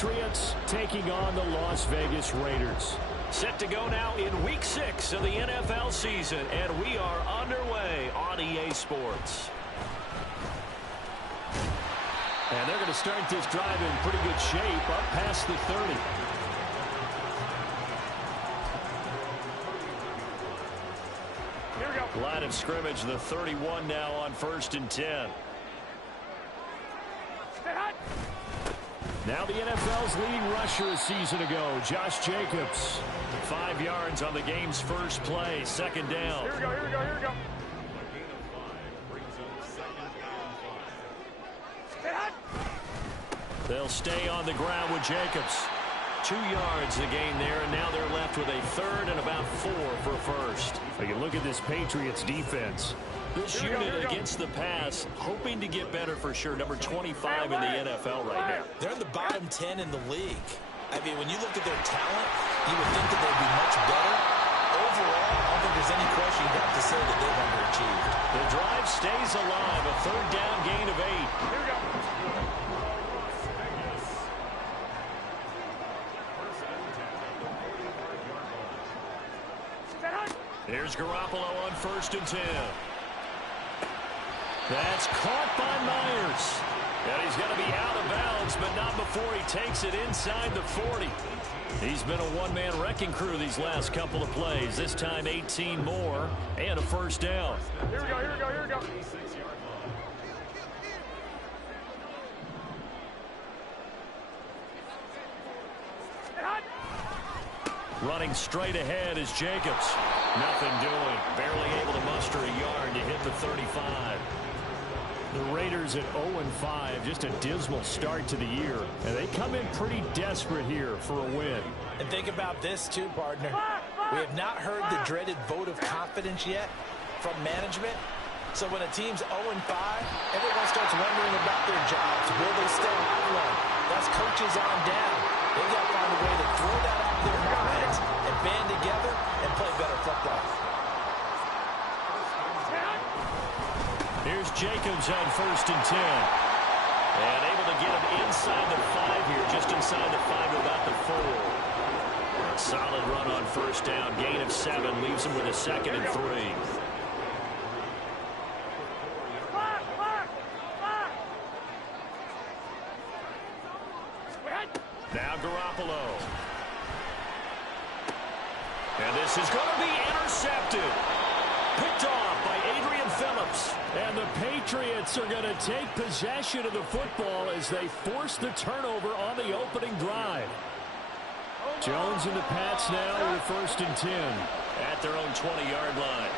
Patriots taking on the Las Vegas Raiders. Set to go now in Week 6 of the NFL season, and we are underway on EA Sports. And they're going to start this drive in pretty good shape, up past the 30. Here we go. Line of scrimmage, the 31 now on 1st and 10. Now the NFL's leading rusher a season ago, Josh Jacobs. 5 yards on the game's first play, 2nd down. Here we go, here we go, here we go. They'll stay on the ground with Jacobs. 2 yards the gain there, and now they're left with a 3rd and about 4 for first. You can look at this Patriots defense. This unit against the pass, hoping to get better for sure. Number 25 in the NFL right now. They're in the bottom 10 in the league. I mean, when you look at their talent, you would think that they'd be much better. Overall, I don't think there's any question you'd have to say that they've underachieved. The drive stays alive. A 3rd down gain of 8. Here we go. Here's Garoppolo on 1st and 10. That's caught by Myers. And he's going to be out of bounds, but not before he takes it inside the 40. He's been a one-man wrecking crew these last couple of plays. This time 18 more and a 1st down. Here we go, here we go, here we go. Running straight ahead is Jacobs. Nothing doing. Barely able to muster a yard to hit the 35. The Raiders at 0-5, just a dismal start to the year. And they come in pretty desperate here for a win. And think about this too, partner. We have not heard the dreaded vote of confidence yet from management. So when a team's 0-5, everyone starts wondering about their jobs. Will they stay hot? That's coaches on down. They've got to find a way to throw that out of their minds and band together and play better football. Here's Jacobs on 1st and 10. And able to get him inside the 5 here, just inside the 5 to about the 4. A solid run on 1st down. Gain of 7 leaves him with a 2nd and 3. Now Garoppolo. And this is going to be intercepted. Picked off by Adrian Phillips. And the Patriots are going to take possession of the football as they force the turnover on the opening drive. Jones and the Pats now with 1st and 10. At their own 20-yard line.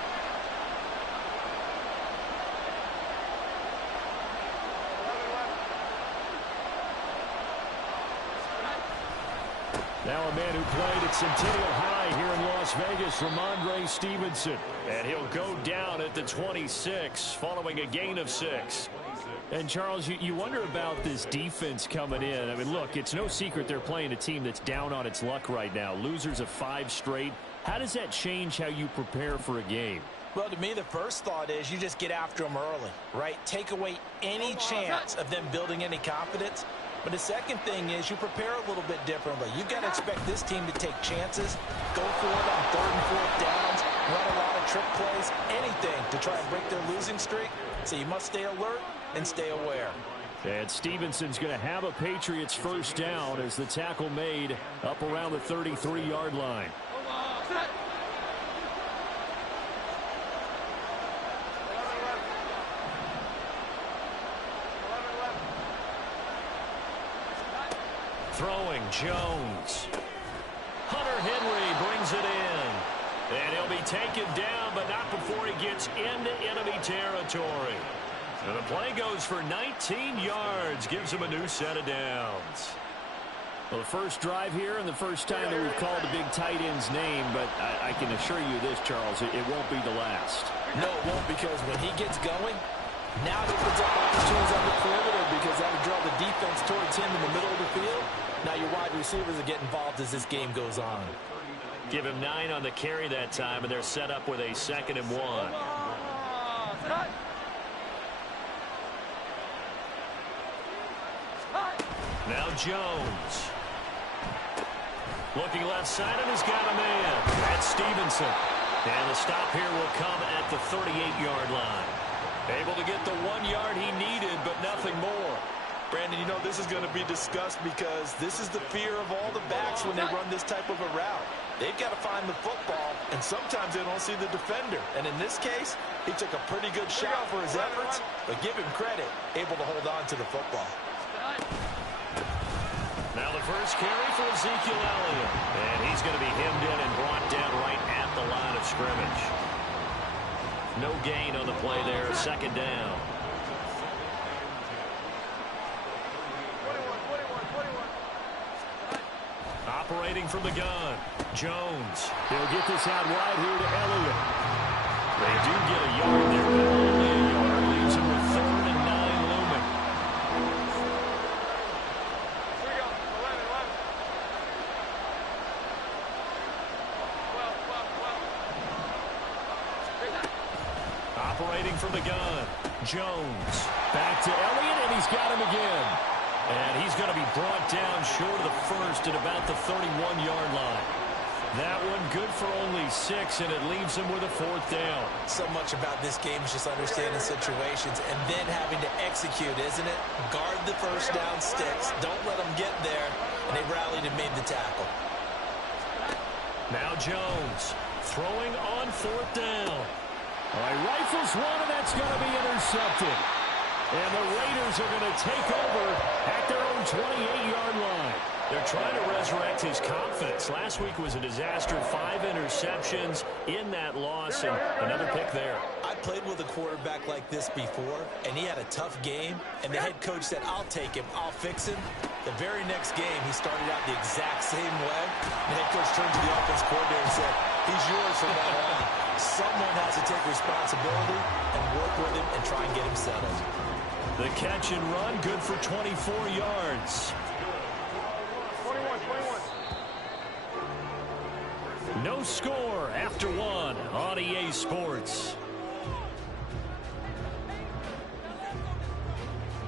Now a man who played at Centennial High here in Las Vegas, Ramondre Stevenson. And he'll go down at the 26 following a gain of 6. And, Charles, you wonder about this defense coming in. I mean, look, it's no secret they're playing a team that's down on its luck right now. Losers of 5 straight. How does that change how you prepare for a game? Well, to me, the first thought is you just get after them early, right? Take away any chance of them building any confidence. But the second thing is you prepare a little bit differently. You've got to expect this team to take chances, go for it on 3rd and 4th downs, run a lot of trick plays, anything to try and break their losing streak. So you must stay alert and stay aware. And Stevenson's going to have a Patriots 1st down as the tackle made up around the 33-yard line. Throwing Jones. Hunter Henry brings it in. And he'll be taken down, but not before he gets into enemy territory. And the play goes for 19 yards. Gives him a new set of downs. Well, the first drive here and the first time that we've called the big tight end's name, but I can assure you this, Charles, it won't be the last. No, it won't, because when he gets going, now it opens up opportunities on the perimeter because that'll draw the defense towards him in the middle of the field. Now your wide receivers will get involved as this game goes on. Give him 9 on the carry that time, and they're set up with a 2nd and 1. Now Jones. Looking left side, and he's got a man. That's Stevenson. And the stop here will come at the 38-yard line. Able to get the 1 yard he needed, but nothing more. Brandon, you know this is going to be discussed because this is the fear of all the backs when they run this type of a route. They've got to find the football, and sometimes they don't see the defender. And in this case, he took a pretty good shot for his efforts, but give him credit, able to hold on to the football. Now the first carry for Ezekiel Elliott. And he's going to be hemmed in and brought down right at the line of scrimmage. No gain on the play there, second down. Operating from the gun, Jones. He'll get this out wide here to Elliott. They do get a yard there, but only a yard. Leaves him with 3rd and 9 looming. Here we go. 11. 12. Operating from the gun, Jones. Back to Elliott, and he's got him again. And he's going to be brought down short of the first at about the 31-yard line. That one good for only 6, and it leaves him with a 4th down. So much about this game is just understanding situations and then having to execute, isn't it? Guard the first down sticks. Don't let them get there. And they rallied and made the tackle. Now Jones throwing on 4th down. All right, rifles one, and that's going to be intercepted. And the Raiders are going to take over at their own 28-yard line. They're trying to resurrect his confidence. Last week was a disaster. 5 interceptions in that loss, and another pick there. I played with a quarterback like this before, and he had a tough game, and the head coach said, I'll take him, I'll fix him. The very next game, he started out the exact same way. The head coach turned to the offense coordinator and said, he's yours from now on. Someone has to take responsibility and work with him and try and get him settled. The catch and run, good for 24 yards. 21. No score after 1 on EA Sports.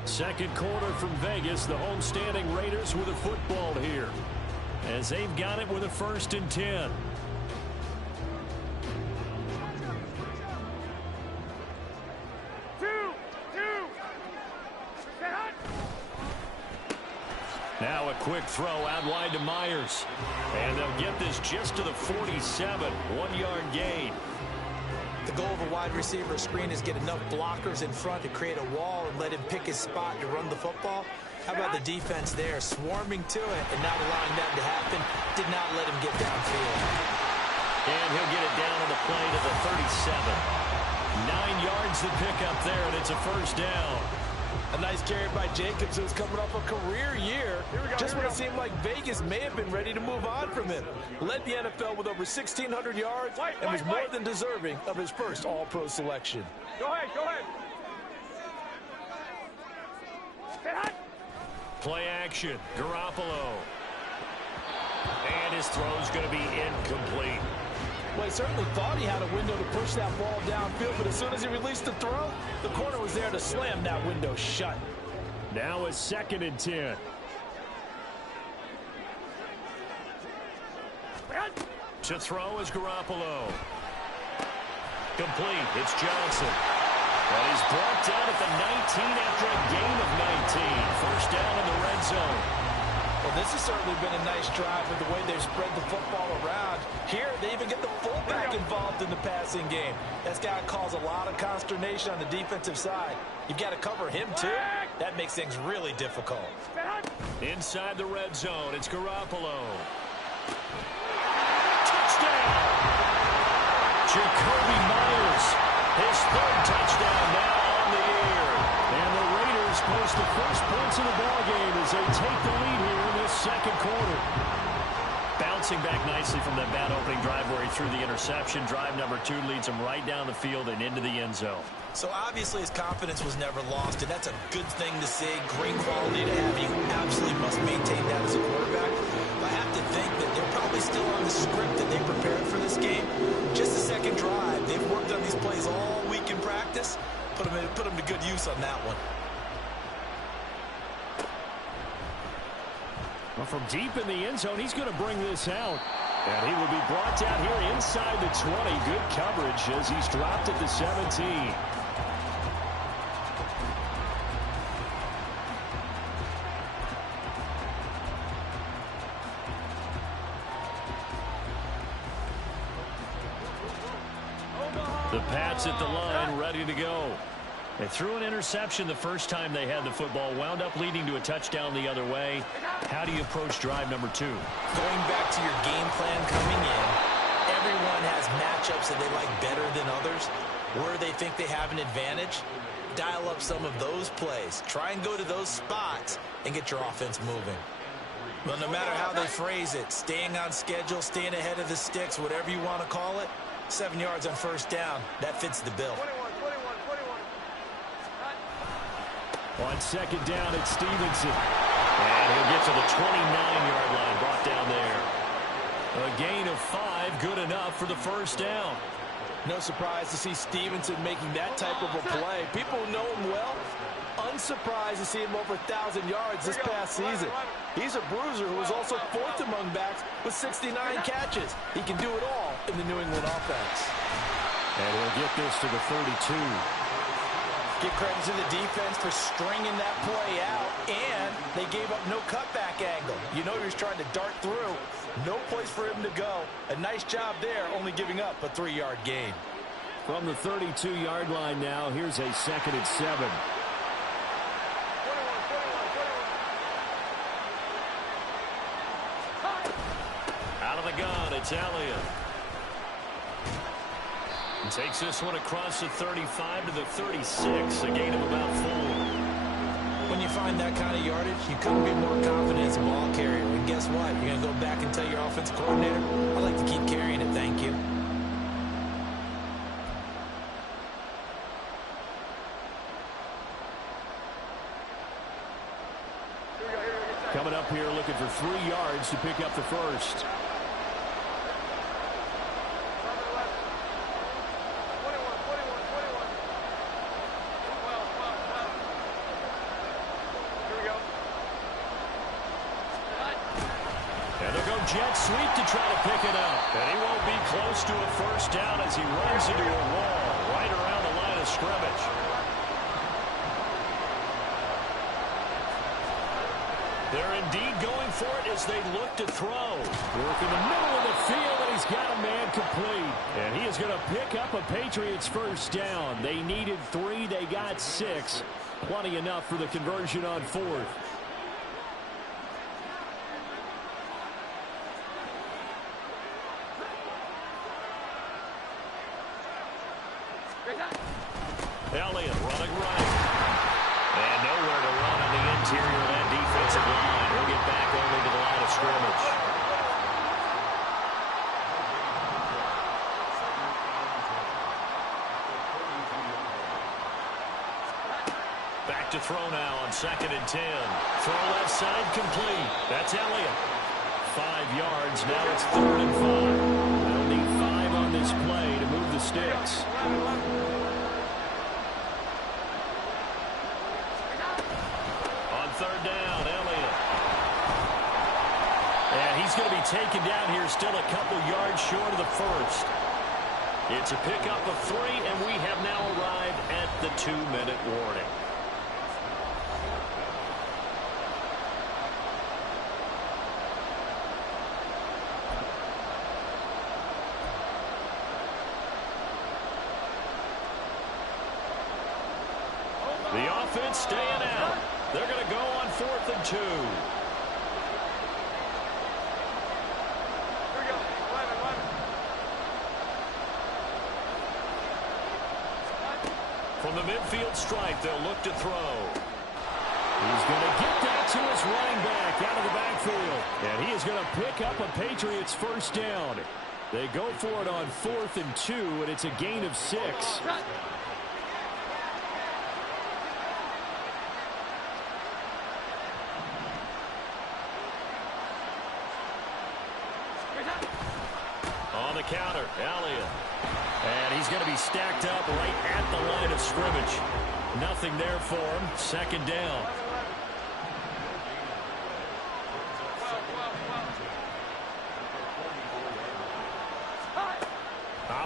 Second quarter from Vegas, the homestanding Raiders with a football here, as they've got it with a 1st and 10. Now a quick throw out wide to Myers. And they'll get this just to the 47. 1 yard gain. The goal of a wide receiver screen is get enough blockers in front to create a wall and let him pick his spot to run the football. How about the defense there, swarming to it and not allowing that to happen? Did not let him get downfield. And he'll get it down on the play to the 37. 9 yards to pick up there, and it's a 1st down. A nice carry by Jacobs, who's coming off a career year. Just when it seemed like Vegas may have been ready to move on from him. Led the NFL with over 1,600 yards and was more than deserving of his first All-Pro selection. Go ahead. Play action, Garoppolo. And his throw's going to be incomplete. Well, he certainly thought he had a window to push that ball downfield, but as soon as he released the throw, the corner was there to slam that window shut. Now a 2nd and 10. To throw is Garoppolo. Complete. It's Johnson. And he's brought down at the 19 after a gain of 19. 1st down in the red zone. Well, this has certainly been a nice drive with the way they've spread the football around. Here, they even get the fullback involved in the passing game. That's got to cause a lot of consternation on the defensive side. You've got to cover him, too. That makes things really difficult. Inside the red zone, it's Garoppolo. Touchdown! Jacoby Myers, his 3rd touchdown now on the year. And the Raiders post the first points of the ballgame as they take the lead here in this 2nd quarter. Bouncing back nicely from that bad opening drive where he threw the interception. Drive number 2 leads him right down the field and into the end zone. So obviously his confidence was never lost, and that's a good thing to see. Great quality to have. You absolutely must maintain that as a quarterback. But I have to think that they're probably still on the script that they prepared for this game. Just the 2nd drive. They've worked on these plays all week in practice. Put them to good use on that one. From deep in the end zone, he's going to bring this out. And he will be brought down here inside the 20. Good coverage as he's dropped at the 17. The Pats at the line, ready to go. They threw an interception the first time they had the football, wound up leading to a touchdown the other way. How do you approach drive number 2? Going back to your game plan coming in, everyone has matchups that they like better than others. Where they think they have an advantage, dial up some of those plays. Try and go to those spots and get your offense moving. Well, no matter how they phrase it, staying on schedule, staying ahead of the sticks, whatever you want to call it, 7 yards on first down, that fits the bill. 21. On second down, it's Stevenson. And he'll get to the 29-yard line, brought down there. A gain of 5, good enough for the first down. No surprise to see Stevenson making that type of a play. People who know him well, unsurprised to see him over 1,000 yards this past season. He's a bruiser who was also 4th among backs with 69 catches. He can do it all in the New England offense. And he'll get this to the 32. Give credit to the defense for stringing that play out, and they gave up no cutback angle. You know he was trying to dart through. No place for him to go. A nice job there, only giving up a 3-yard gain. From the 32-yard line now, here's a 2nd and 7. Out of the gun, it's Elliott. Takes this one across the 35 to the 36, a gain of about 4. When you find that kind of yardage, you couldn't be more confident as a ball carrier. And guess what? You're going to go back and tell your offensive coordinator, I like to keep carrying it, thank you. Coming up here looking for 3 yards to pick up the first. Jet sweep to try to pick it up. And he won't be close to a first down as he runs into a wall right around the line of scrimmage. They're indeed going for it as they look to throw. Work in the middle of the field, and he's got a man complete. And he is going to pick up a Patriots first down. They needed 3, they got 6. Plenty enough for the conversion on 4th. Elliott running right. And nowhere to run on the interior of that defensive line. He'll get back only to the line of scrimmage. Back to throw now on 2nd and 10. Throw left side complete. That's Elliott. 5 yards. Now it's 3rd and 5. They'll need 5 on this play to move the sticks. Third down, Elliott. And he's going to be taken down here still a couple yards short of the first. It's a pickup of 3, and we have now arrived at the 2-minute warning. The offense staying out. They're going to go on 4th and 2. From the midfield stripe, they'll look to throw. He's going to get that to his running back out of the backfield. And he is going to pick up a Patriots first down. They go for it on 4th and 2, and it's a gain of 6. On the counter, Elliott. And he's going to be stacked up right at the line of scrimmage. Nothing there for him. 2nd down.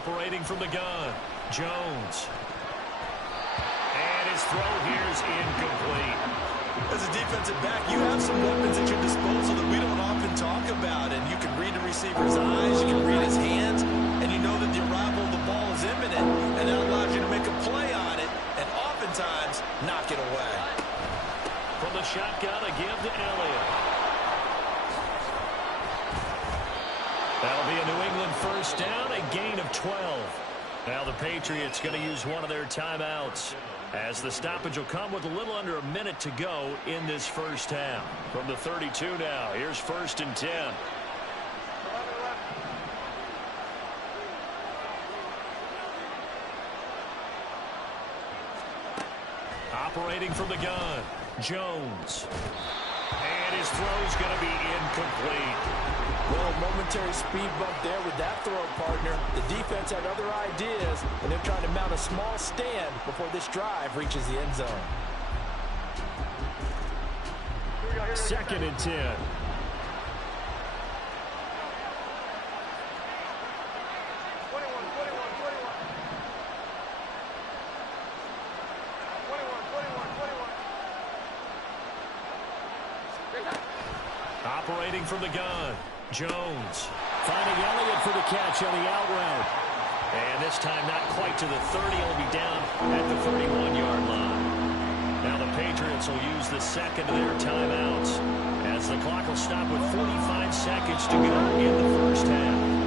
Operating from the gun, Jones. And his throw here is incomplete. As a defensive back, you have some weapons at your disposal that we don't often talk about. And you can read the receiver's eyes, you can read his hands, and you know that the arrival of the ball is imminent, and that allows you to make a play on it, and oftentimes knock it away. From the shotgun, a give to Elliott. That'll be a New England first down, a gain of 12. Now the Patriots going to use one of their timeouts, as the stoppage will come with a little under a minute to go in this first half. From the 32 now, here's 1st and 10. Operating from the gun, Jones. And his throw's going to be incomplete. Well, a momentary speed bump there with that throw, partner. The defense had other ideas, and they're trying to mount a small stand before this drive reaches the end zone. 2nd and 10. Operating from the gun, Jones. Finding Elliott for the catch on the out route. And this time not quite to the 30. He'll be down at the 31-yard line. Now the Patriots will use the second of their timeouts, as the clock will stop with 45 seconds to go in the first half.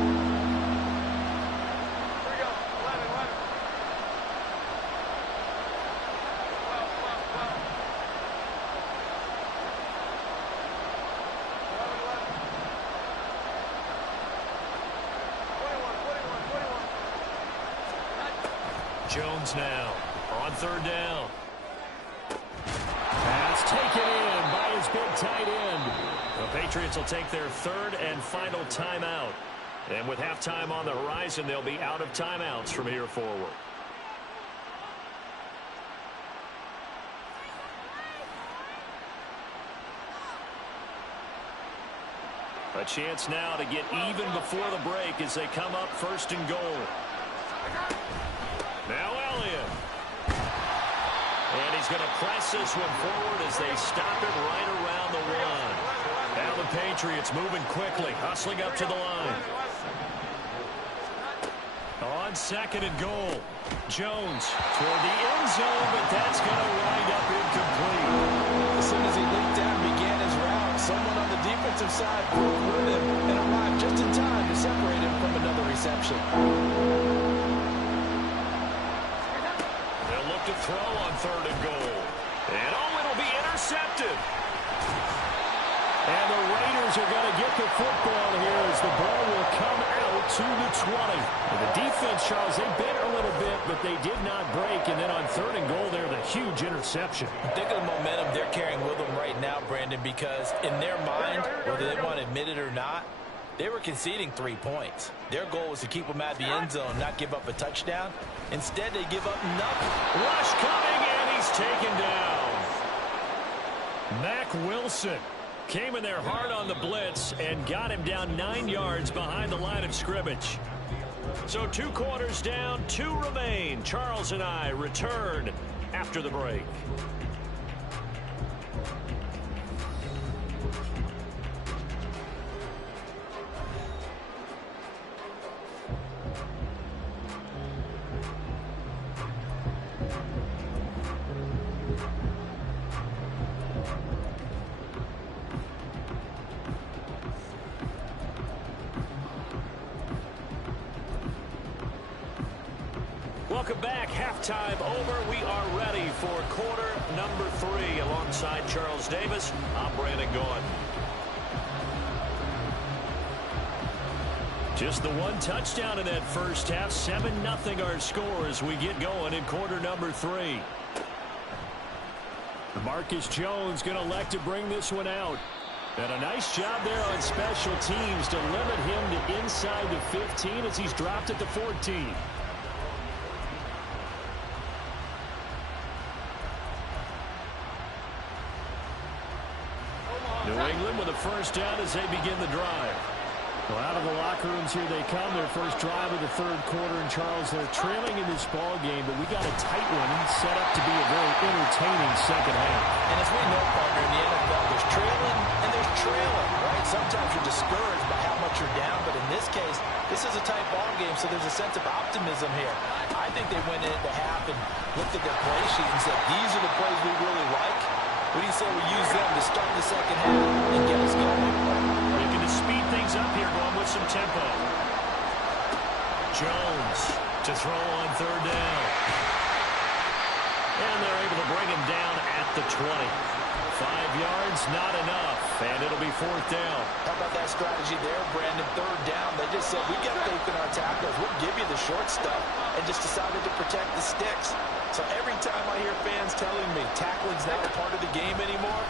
Jones now on 3rd down. Pass taken in by his big tight end. The Patriots will take their 3rd and final timeout. And with halftime on the horizon, they'll be out of timeouts from here forward. A chance now to get even before the break as they come up 1st and goal. Now Elliott. And he's going to press this one forward as they stop it right around the 1. Now the Patriots moving quickly, hustling up to the line. On 2nd and goal, Jones toward the end zone, but that's going to wind up incomplete. As soon as he leaped down and began his route, someone on the defensive side broke with him and arrived just in time to separate him from another reception. To throw on 3rd and goal. And it'll be intercepted. And the Raiders are going to get the football here as the ball will come out to the 20. And the defense, Charles, they bit a little bit, but they did not break. And then on 3rd and goal there, the huge interception. Think of the momentum they're carrying with them right now, Brandon, because in their mind, whether they want to admit it or not, they were conceding 3 points. Their goal was to keep them at the end zone, not give up a touchdown. Instead, they give up nothing. Rush coming, and he's taken down. Mack Wilson came in there hard on the blitz and got him down 9 yards behind the line of scrimmage. So 2 quarters down, 2 remain. Charles and I return after the break. Welcome back. Halftime over. We are ready for quarter number 3. Alongside Charles Davis, I'm Brandon Gaudin. Just the 1 touchdown in that first half. 7-0 our score as we get going in quarter number 3. Marcus Jones going to elect to bring this one out. And a nice job there on special teams to limit him to inside the 15 as he's dropped at the 14. New England with a first down as they begin the drive. Well, out of the locker rooms here they come. Their first drive of the third quarter. And, Charles, they're trailing in this ball game, but we got a tight one set up to be a very entertaining second half. And as we know, partner, in the NFL, there's trailing and there's trailing, right? Sometimes you're discouraged by how much you're down, but in this case, this is a tight ball game, so there's a sense of optimism here. I think they went into half and looked at their play sheet and said, these are the plays we really like. What do you say we use them to start the second half and get us going? Looking to speed things up here, going with some tempo. Jones to throw on third down. And they're able to bring him down at the 20. 5 yards, not enough, and it'll be fourth down. How about that strategy there, Brandon? Third down, they just said, we got faith in our tacklers. We'll give you the short stuff, and just decided to protect the sticks. So every time I hear fans telling me tackling's not a part of the game anymore,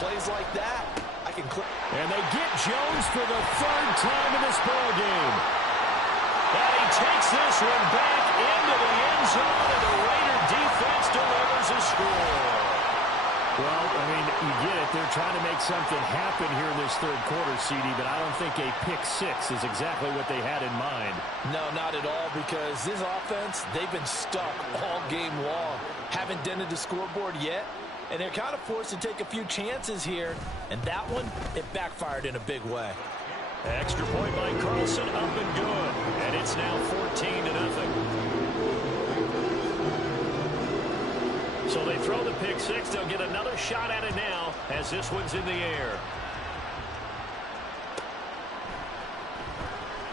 plays like that, I can click. And they get Jones for the third time in this ball game. And he takes this one back into the end zone, and the Raider defense delivers a score. Well, I mean, you get it. They're trying to make something happen here in this third quarter, CD, but I don't think a pick six is exactly what they had in mind. No, not at all, because this offense, they've been stuck all game long. Haven't dented the scoreboard yet, and they're kind of forced to take a few chances here, and that one, it backfired in a big way. Extra point by Carlson, up and good, and it's now 14-0. So they throw the pick six. They'll get another shot at it now as this one's in the air.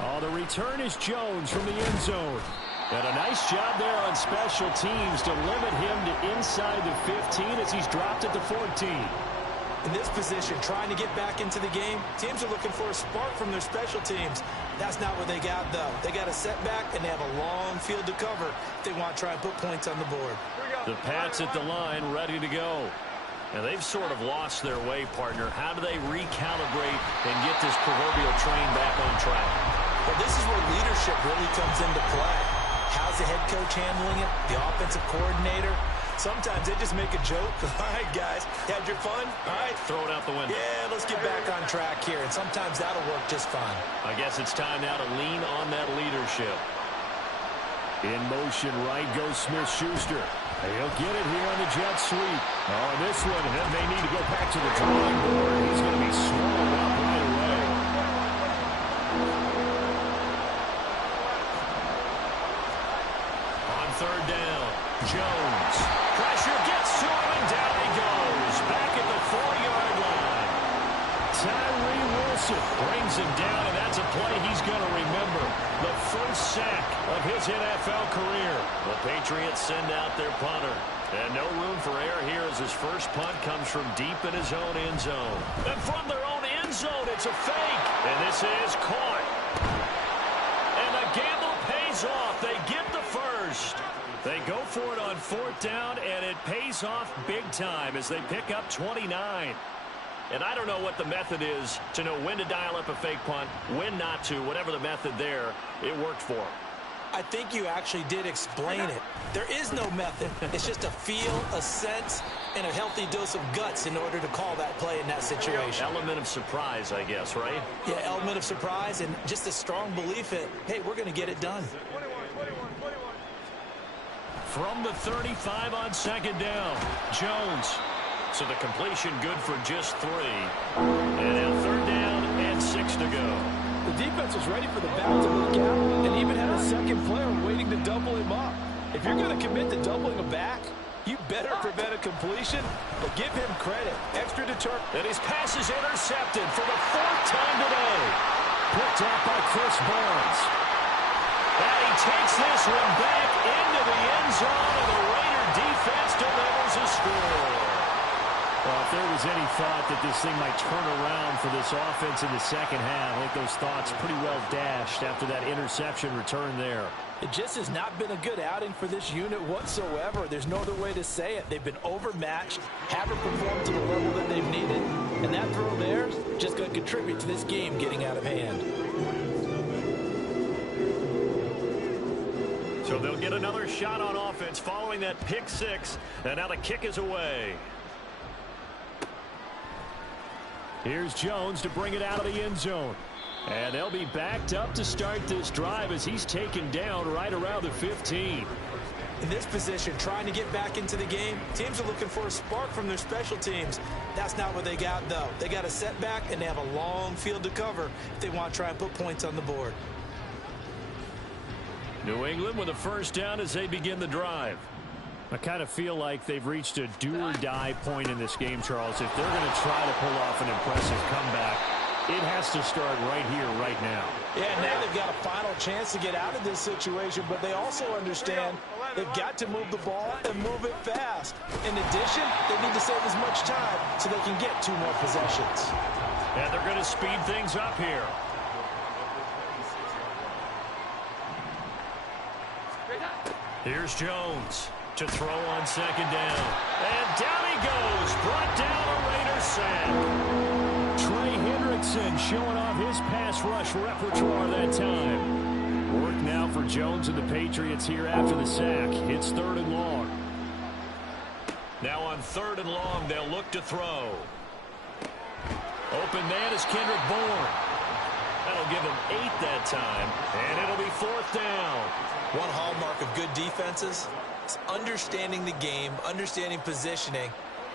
Oh, the return is Jones from the end zone. And a nice job there on special teams to limit him to inside the 15 as he's dropped at the 14. In this position, trying to get back into the game, teams are looking for a spark from their special teams. That's not what they got, though. They got a setback, and they have a long field to cover if they want to try and put points on the board. The Pats at the line, ready to go. And they've sort of lost their way, partner. How do they recalibrate and get this proverbial train back on track? Well, this is where leadership really comes into play. How's the head coach handling it? The offensive coordinator? Sometimes they just make a joke. All right, guys, had your fun? All right. Throw it out the window. Yeah, let's get back on track here, and sometimes that'll work just fine. I guess it's time now to lean on that leadership. In motion, right goes Smith-Schuster. He'll get it here on the jet sweep. Oh, this one, and they need to go back to the drawing board. He's going to be swallowed up right away. On third down, Jones. Pressure gets to him, and down he goes. Back at the 4-yard line. Tyree Wilson Brings him down, and that's a play he's going to remember. The first sack of his NFL career. The Patriots send out their punter. And no room for error here as his first punt comes from deep in his own end zone. And from their own end zone, it's a fake. And this is caught. And the gamble pays off. They get the first. They go for it on fourth down, and it pays off big time as they pick up 29. And I don't know what the method is to know when to dial up a fake punt, when not to, whatever the method there, it worked for him. I think you actually did explain it. There is no method. It's just a feel, a sense, and a healthy dose of guts in order to call that play in that situation. Element of surprise, I guess, right? Yeah, element of surprise and just a strong belief that, hey, we're going to get it done. From the 35 on second down, Jones. So the completion good for just 3. And now third down and 6 to go. The defense was ready for the back to look out and even had a second player waiting to double him up. If you're going to commit to doubling a back, you better prevent a completion, but give him credit. Extra deterrent. And his pass is intercepted for the 4th time today. picked off by Chris Barnes. And he takes this one back into the end zone, and the Raider defense delivers a score. Well, if there was any thought that this thing might turn around for this offense in the second half, I think those thoughts pretty well dashed after that interception return there. It just has not been a good outing for this unit whatsoever. There's no other way to say it. They've been overmatched, haven't performed to the level that they've needed, and that throw there is just going to contribute to this game getting out of hand. So they'll get another shot on offense following that pick six, and now the kick is away. Here's Jones to bring it out of the end zone. And they'll be backed up to start this drive as he's taken down right around the 15. In this position, trying to get back into the game, teams are looking for a spark from their special teams. That's not what they got, though. They got a setback, and they have a long field to cover if they want to try and put points on the board. New England with a first down as they begin the drive. I kind of feel like they've reached a do-or-die point in this game, Charles. If they're going to try to pull off an impressive comeback, it has to start right here, right now. Yeah, now they've got a final chance to get out of this situation, but they also understand they've got to move the ball and move it fast. In addition, they need to save as much time so they can get 2 more possessions. And they're going to speed things up here. Here's Jones to throw on second down. And down he goes. Brought down a Raiders sack. Trey Hendrickson showing off his pass rush repertoire that time. Work now for Jones and the Patriots here after the sack. It's 3rd and long. Now on 3rd and long, they'll look to throw. Open man is Kendrick Bourne. That'll give him 8 that time, and it'll be 4th down. One hallmark of good defenses is understanding the game, understanding positioning,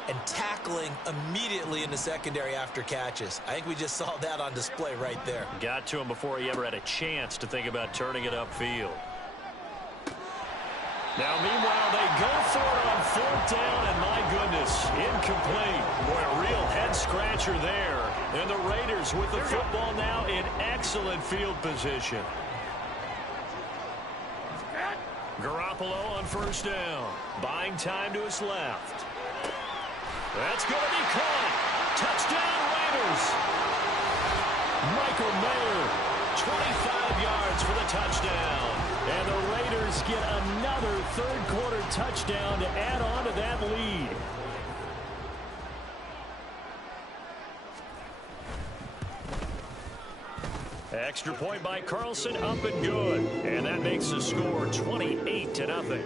and tackling immediately in the secondary after catches. I think we just saw that on display right there. Got to him before he ever had a chance to think about turning it upfield. Now, meanwhile, they go for it on 4th down, and my goodness, incomplete. Boy, a real head-scratcher there. And the Raiders with the football now in excellent field position. Garoppolo on 1st down. Buying time to his left. That's going to be caught. Touchdown, Raiders. Michael Mayer, 25 yards for the touchdown. And the Raiders get another 3rd quarter touchdown to add on to that lead. Extra point by Carlson, up and good. And that makes the score 28-0.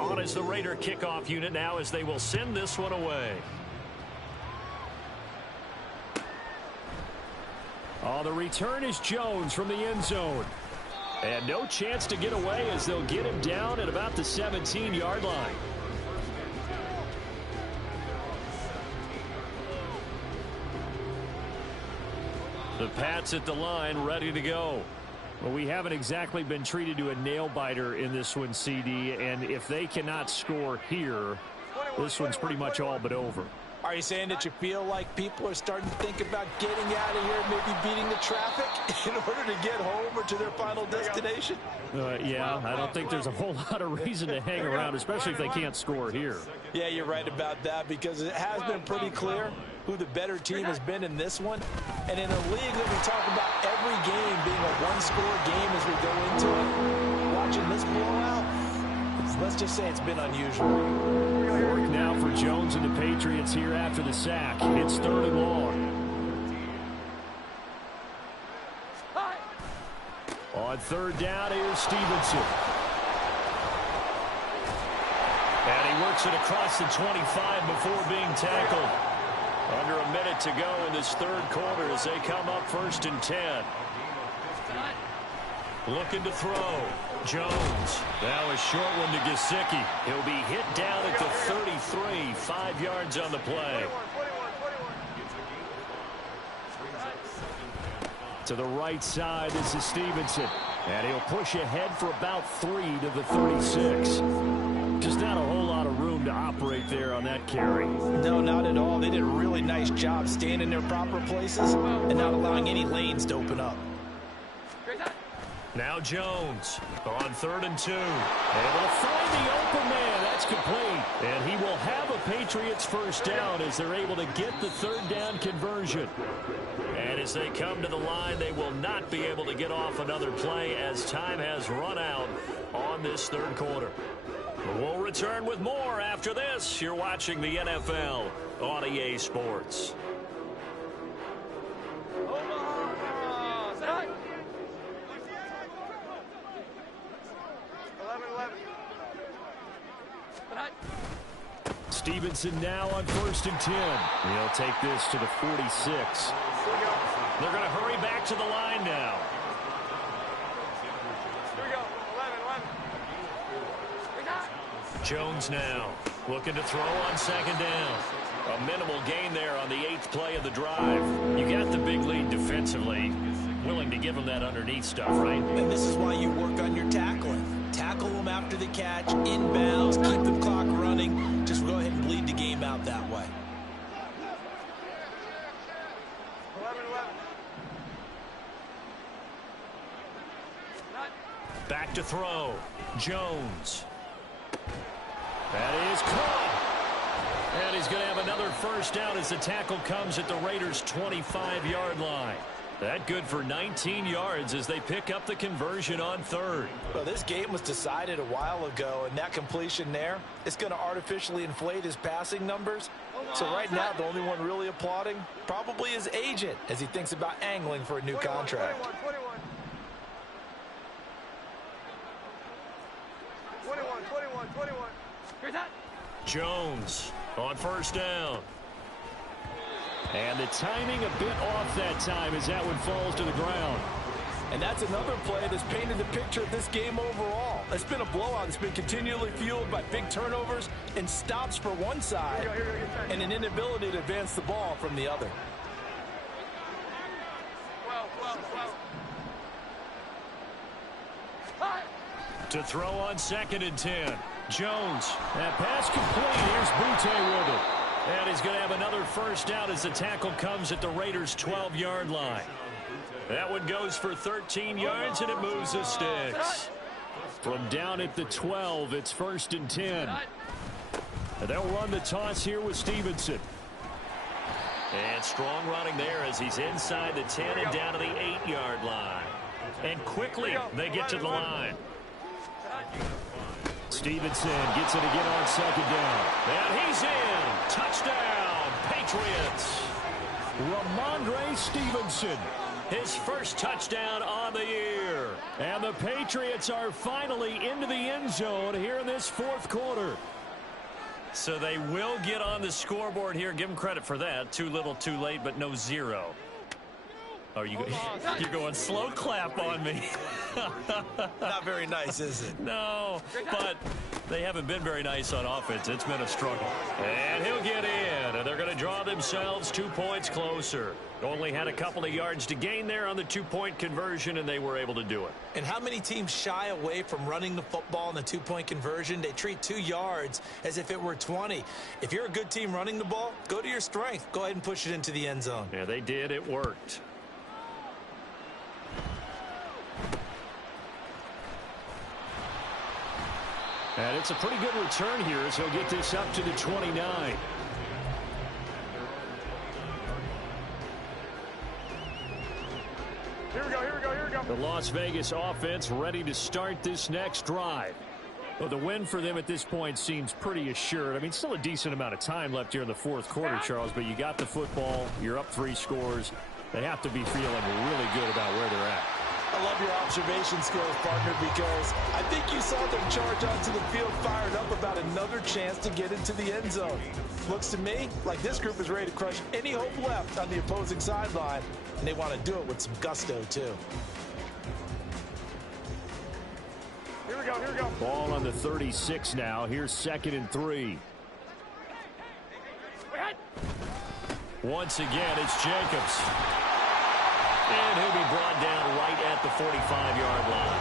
On is the Raider kickoff unit now as they will send this one away. Oh, the return is Jones from the end zone. And no chance to get away as they'll get him down at about the 17-yard line. The Pats at the line, ready to go. Well, we haven't exactly been treated to a nail-biter in this one, CD, and if they cannot score here, this one's pretty much all but over. Are you saying that you feel like people are starting to think about getting out of here, maybe beating the traffic in order to get home or to their final destination? Yeah, I don't think there's a whole lot of reason to hang around, especially if they can't score here. Yeah, you're right about that because it has been pretty clear who the better team has been in this one. And in a league that we talk about every game being a one-score game as we go into it, watching this blowout, let's just say it's been unusual. Work now for Jones and the Patriots here after the sack. It's 3rd and long. On 3rd down, here's Stevenson. And he works it across the 25 before being tackled. Under a minute to go in this 3rd quarter as they come up 1st and 10. Looking to throw. Jones. Now a short one to Gesicki. He'll be hit down at the 33. 5 yards on the play. To the right side, this is Stevenson. And he'll push ahead for about 3 to the 36. Just not a whole lot of room to operate there on that carry. No, not at all. They did a really nice job staying in their proper places and not allowing any lanes to open up. Now Jones on 3rd and 2. Able to find the open man. That's complete. And he will have a Patriots first down as they're able to get the 3rd down conversion. And as they come to the line, they will not be able to get off another play as time has run out on this 3rd quarter. We'll return with more after this. You're watching the NFL on EA Sports. Stevenson now on 1st and 10. He'll take this to the 46. They're going to hurry back to the line now. Here we go. 11. Jones now looking to throw on 2nd down. A minimal gain there on the 8th play of the drive. You got the big lead defensively. Willing to give them that underneath stuff, right? And this is why you work on your tackling. Tackle them after the catch, inbounds, keep the clock running. Just go ahead and bleed the game out that way. 11. Back to throw. Jones. That is caught. And he's going to have another first down as the tackle comes at the Raiders' 25-yard line. That good for 19 yards as they pick up the conversion on 3rd. Well, this game was decided a while ago, and that completion there is going to artificially inflate his passing numbers. So right now, the only one really applauding probably his agent as he thinks about angling for a new contract. 21. Here's that. Jones on 1st down. And the timing a bit off that time as that one falls to the ground. And that's another play that's painted the picture of this game overall. It's been a blowout. It's been continually fueled by big turnovers and stops for one side and an inability to advance the ball from the other. 12. To throw on 2nd and 10. Jones. That pass complete. Here's Butte with it. And he's going to have another first down as the tackle comes at the Raiders' 12-yard line. That one goes for 13 yards, and it moves the sticks. From down at the 12, it's 1st and 10. And they'll run the toss here with Stevenson. And strong running there as he's inside the 10 and down to the 8-yard line. And quickly they get to the line. Stevenson gets it again on 2nd down. And he's in. Touchdown, Patriots. Ramondre Stevenson. His first touchdown on the year. And the Patriots are finally into the end zone here in this 4th quarter. So they will get on the scoreboard here. Give them credit for that. Too little, too late, but no 0. Are you? You're going slow clap on me. Not very nice, is it? No, but they haven't been very nice on offense. It's been a struggle. And he'll get in, and they're going to draw themselves 2 points closer. Only had a couple of yards to gain there on the 2-point conversion, and they were able to do it. And how many teams shy away from running the football in the 2-point conversion? They treat 2 yards as if it were 20. If you're a good team running the ball, go to your strength. Go ahead and push it into the end zone. Yeah, they did. It worked. And it's a pretty good return here as he'll get this up to the 29. Here we go. The Las Vegas offense ready to start this next drive. Well, the win for them at this point seems pretty assured. I mean, still a decent amount of time left here in the 4th quarter, Charles, but you got the football. You're up 3 scores. They have to be feeling really good about where they're at. I love your observation skills, partner, because I think you saw them charge onto the field fired up about another chance to get into the end zone. Looks to me like this group is ready to crush any hope left on the opposing sideline, and they want to do it with some gusto, too. Here we go. Ball on the 36 now. Here's 2nd and 3. Once again, it's Jacobs. And he'll be brought down right at the 45-yard line.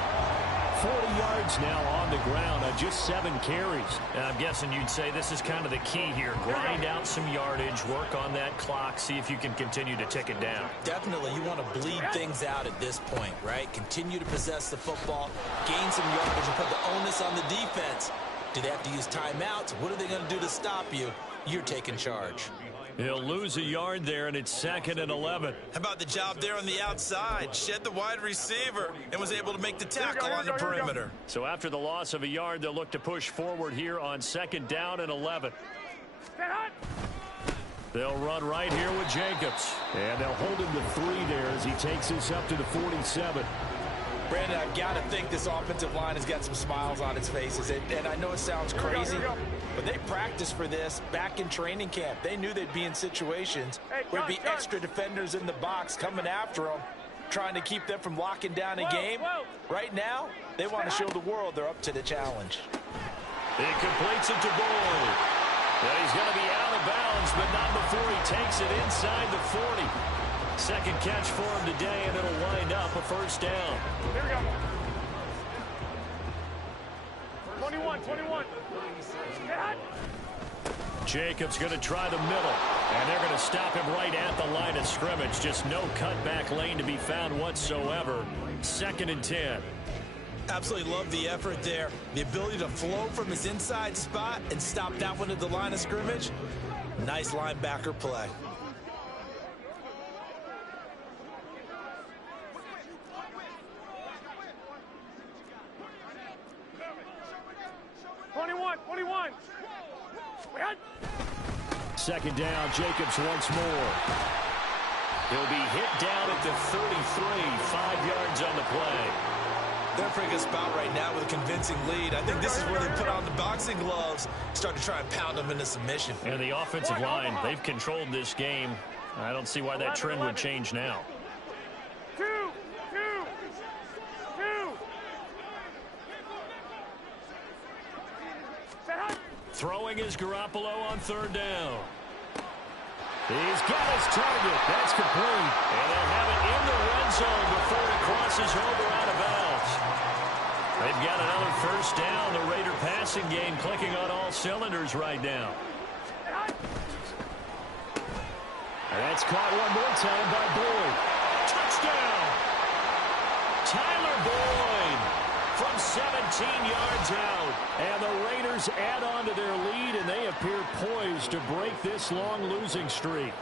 40 yards now on the ground on just 7 carries. And I'm guessing you'd say this is kind of the key here. Grind out some yardage, work on that clock, see if you can continue to tick it down. Definitely, you want to bleed things out at this point, right? Continue to possess the football, gain some yardage, and put the onus on the defense. Do they have to use timeouts? What are they going to do to stop you? You're taking charge. He'll lose a yard there, and it's 2nd and 11. How about the job there on the outside? Shed the wide receiver and was able to make the tackle on the perimeter. So after the loss of a yard, they'll look to push forward here on 2nd down and 11. They'll run right here with Jacobs. And they'll hold him to 3 there as he takes this up to the 47. Brandon, I've got to think this offensive line has got some smiles on its faces. And I know it sounds crazy, but they practiced for this back in training camp. They knew they'd be in situations where there'd be extra defenders in the box coming after them, trying to keep them from locking down a game. Right now, they want to show the world they're up to the challenge. He completes it to Boyd. And he's going to be out of bounds, but not before he takes it inside the 40. Second catch for him today, and it'll wind up a first down. Here we go. 21. Jacobs going to try the middle, and they're going to stop him right at the line of scrimmage. Just no cutback lane to be found whatsoever. 2nd and 10. Absolutely love the effort there. The ability to flow from his inside spot and stop that one at the line of scrimmage. Nice linebacker play. Second down, Jacobs once more. He'll be hit down at the 33, 5 yards on the play. They're in a pretty good spot right now with a convincing lead. I think this is where they put on the boxing gloves, start to try and pound them into submission. And the offensive line, they've controlled this game. I don't see why that trend would change now. 2. Throwing is Garoppolo on 3rd down. He's got his target. That's complete. And they'll have it in the red zone before it crosses over out of bounds. They've got another first down. The Raider passing game clicking on all cylinders right now. And that's caught one more time by Boyd. Touchdown! Tyler Boyd from 17 yards out. And the Raiders add on to their lead, and they appear poised to break this long losing streak.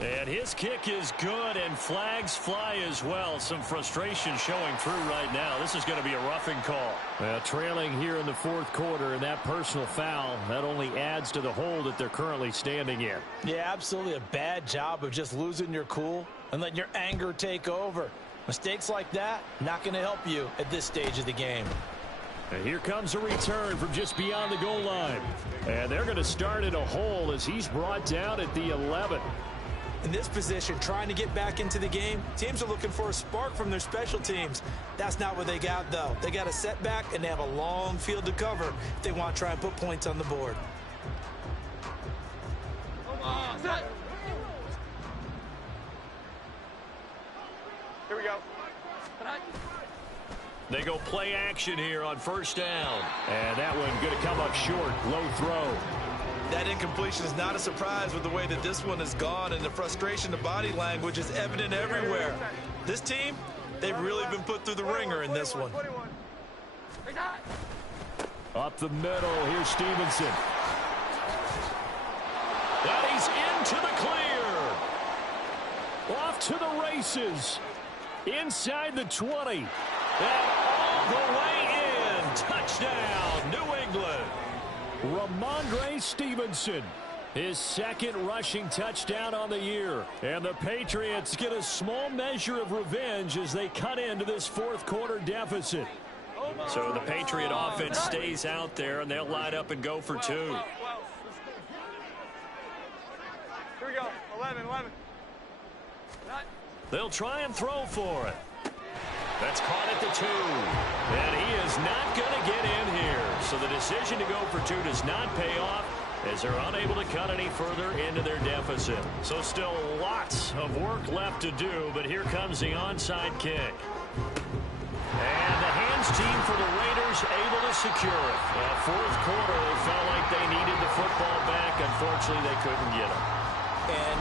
And his kick is good, and flags fly as well. Some frustration showing through right now. This is going to be a roughing call. Well, trailing here in the 4th quarter, and that personal foul, that only adds to the hole that they're currently standing in. Yeah, absolutely a bad job of just losing your cool and letting your anger take over. Mistakes like that, not going to help you at this stage of the game. And here comes a return from just beyond the goal line. And they're going to start in a hole as he's brought down at the 11. In this position, trying to get back into the game, teams are looking for a spark from their special teams. That's not what they got, though. They got a setback, and they have a long field to cover if they want to try and put points on the board. Here we go. They go play action here on 1st down. And that one going to come up short. Low throw. That incompletion is not a surprise with the way that this one has gone, and the frustration, the body language is evident everywhere. This team, they've really been put through the ringer in this one. Up the middle, here's Stevenson. And he's into the clear. Off to the races. Inside the 20. And all the way in. Touchdown, New England. Ramondre Stevenson, his 2nd rushing touchdown on the year. And the Patriots get a small measure of revenge as they cut into this 4th quarter deficit. So the Patriot offense stays out there, and they'll line up and go for 2. Here we go. 11. They'll try and throw for it. That's caught at the 2. And he is not going to get in here. So the decision to go for 2 does not pay off as they're unable to cut any further into their deficit. So still lots of work left to do, but here comes the onside kick. And the hands team for the Raiders able to secure it. 4th quarter, they felt like they needed the football back. Unfortunately, they couldn't get it. And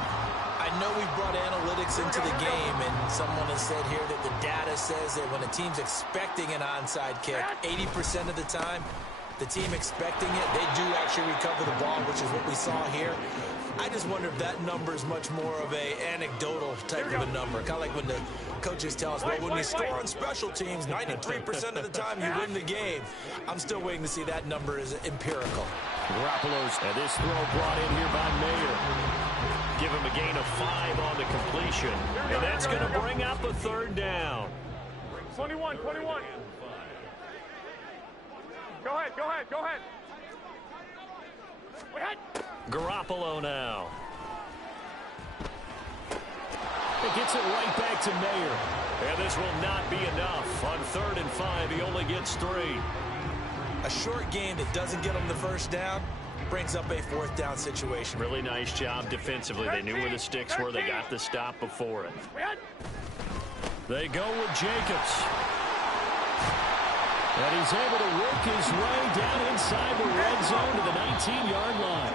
I know we brought analytics into the game, and someone has said here that the data says that when a team's expecting an onside kick, 80% of the time, the team expecting it, they do actually recover the ball, which is what we saw here. I just wonder if that number is much more of a anecdotal type of a number. Kind of like when the coaches tell us, well, when you score on special teams, 93% of the time you win the game. I'm still waiting to see that number is empirical. Garoppolo's, and this throw brought in here by Mayer. Give him a gain of 5 on the completion. And that's going to bring up a third down. 21. Go ahead. Go ahead. Garoppolo now. It gets it right back to Mayer. And this will not be enough. On 3rd and 5, he only gets 3. A short game that doesn't get him the first down brings up a 4th down situation. Really nice job defensively. They knew where the sticks were. They got the stop before it. They go with Jacobs. And he's able to work his way down inside the red zone to the 19-yard line.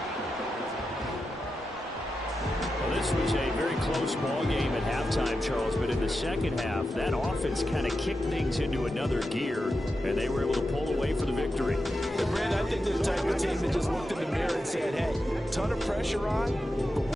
Well, this was a very close ball game at halftime, Charles, but in the second half, that offense kind of kicked things into another gear, and they were able to pull away for the victory. Brad, I think they're the type of team that just looked in the mirror and said, hey, ton of pressure on, but